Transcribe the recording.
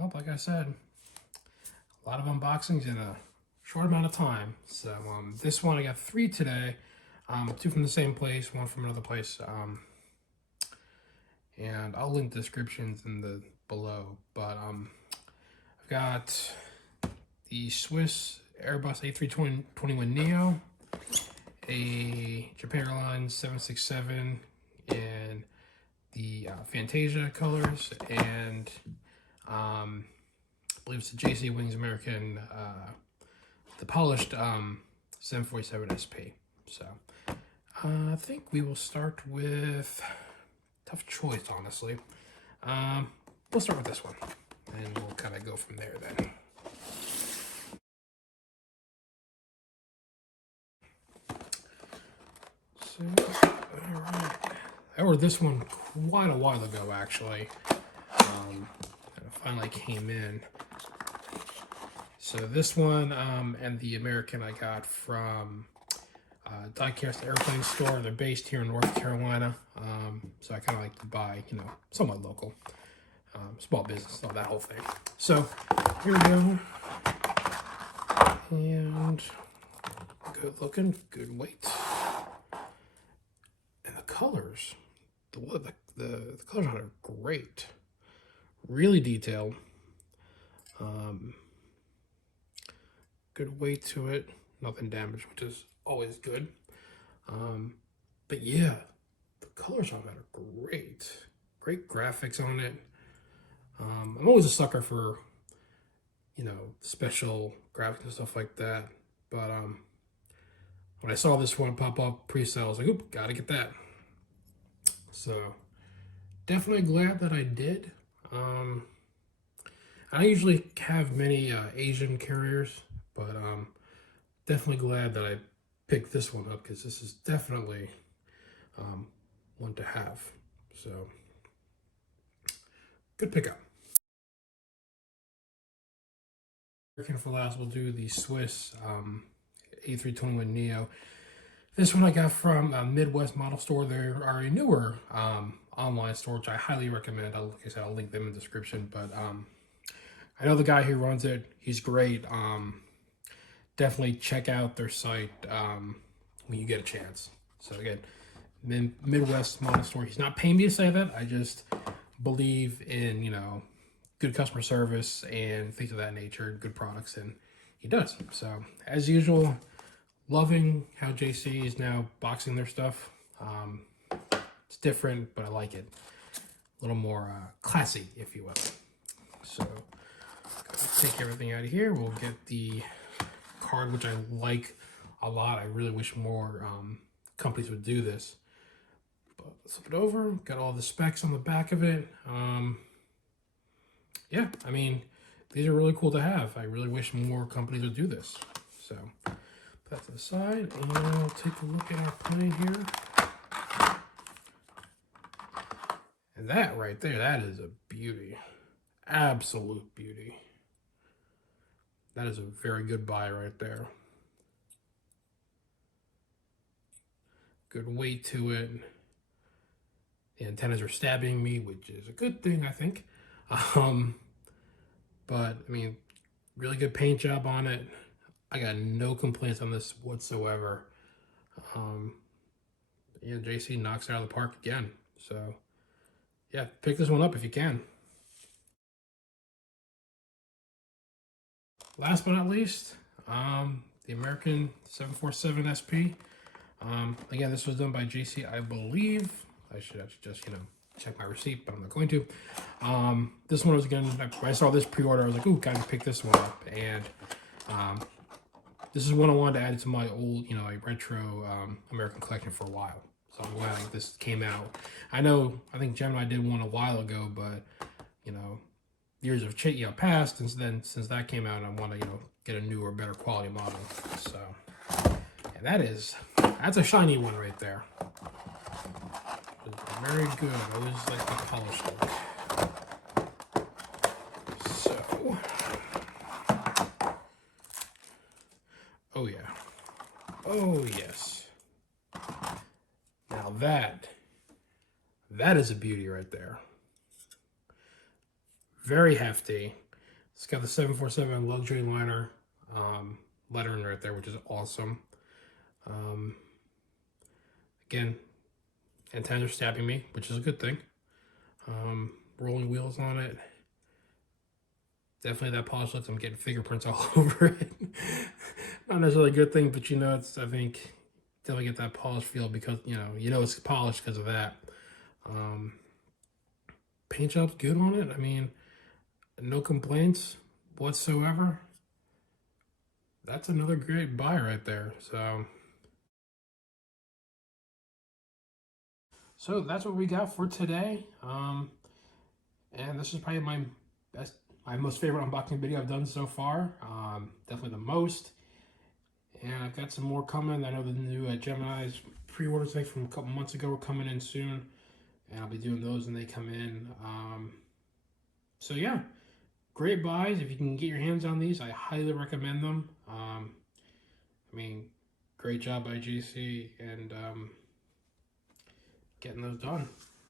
Well, like I said, a lot of unboxings in a short amount of time. So this one I got 3 today, 2 from the same place, 1 from another place. And I'll link the descriptions in the below. But I've got the Swiss Airbus A321neo, a Japan Airlines 767 in the Fantasia colors, and I believe it's the JC Wings American, the polished 747 SP. So I think we will start with, tough choice, honestly. We'll start with this one, and we'll kind of go from there then. So, all right. I ordered this one quite a while ago, actually. And it finally came in. So this one and the American I got from Diecast Airplane Store. They're based here in North Carolina. So I kind of like to buy, somewhat local. Small business, all that whole thing. So here we go. And good looking, good weight. And the colors, the colors on it are great. Really detailed. Good weight to it. Nothing damaged, which is always good. But yeah, the colors on that are great. Great graphics on it. I'm always a sucker for, special graphics and stuff like that. But when I saw this one pop up pre-sale, I was like, oop, gotta get that. So definitely glad that I did. I usually have many Asian carriers, but definitely glad that I picked this one up because this is definitely one to have. So good pickup. For last, we'll do the Swiss A321neo. This one I got from Midwest Model Store. They are a newer online store, which I highly recommend. Like I said, I'll link them in the description. But I know the guy who runs it. He's great. Definitely check out their site when you get a chance. So again, Midwest Model Store. He's not paying me to say that. I just believe in, good customer service and things of that nature, good products, and he does. So as usual, loving how JC is now boxing their stuff. It's different, but I like it. A little more classy, if you will. So take everything out of here. We'll get the card, which I like a lot. I really wish more companies would do this. But let's flip it over. Got all the specs on the back of it. Yeah, I mean, these are really cool to have. I really wish more companies would do this. So put that to the side, and I'll take a look at our plane here. And that right there, that is a beauty. Absolute beauty. That is a very good buy right there. Good weight to it. The antennas are stabbing me, which is a good thing, I think. But I mean, really good paint job on it. I got no complaints on this whatsoever. JC knocks it out of the park again. So yeah, pick this one up if you can. Last but not least, the American 747 SP. Again, this was done by JC, I believe. I should just, check my receipt, but I'm not going to. This one was, again, when I saw this pre-order, I was like, ooh, gotta pick this one up. And this is one I wanted to add to my old, retro American collection for a while. So I'm glad this came out. I think Gemini did one a while ago, but, years have passed, and since that came out, I want to, get a newer, better quality model. So, and that's a shiny one right there. Very good. I always like the polished look. So, oh yeah. Oh yes. Now that is a beauty right there. Very hefty. It's got the 747 luxury liner lettering right there, which is awesome. Um, Again, antennas are stabbing me, which is a good thing. Rolling wheels on it. Definitely that polish lets I'm getting fingerprints all over it. Not necessarily a good thing, but it's, I think, definitely get that polish feel because, it's polished because of that. Um, Paint job's good on it. I mean, no complaints whatsoever. That's another great buy right there. So that's what we got for today. And this is probably my most favorite unboxing video I've done so far. Definitely the most. And I've got some more coming. I know the new Gemini's pre-orders from a couple months ago are coming in soon, and I'll be doing those when they come in. So yeah, great buys. If you can get your hands on these, I highly recommend them. I mean, great job by GC and getting those done.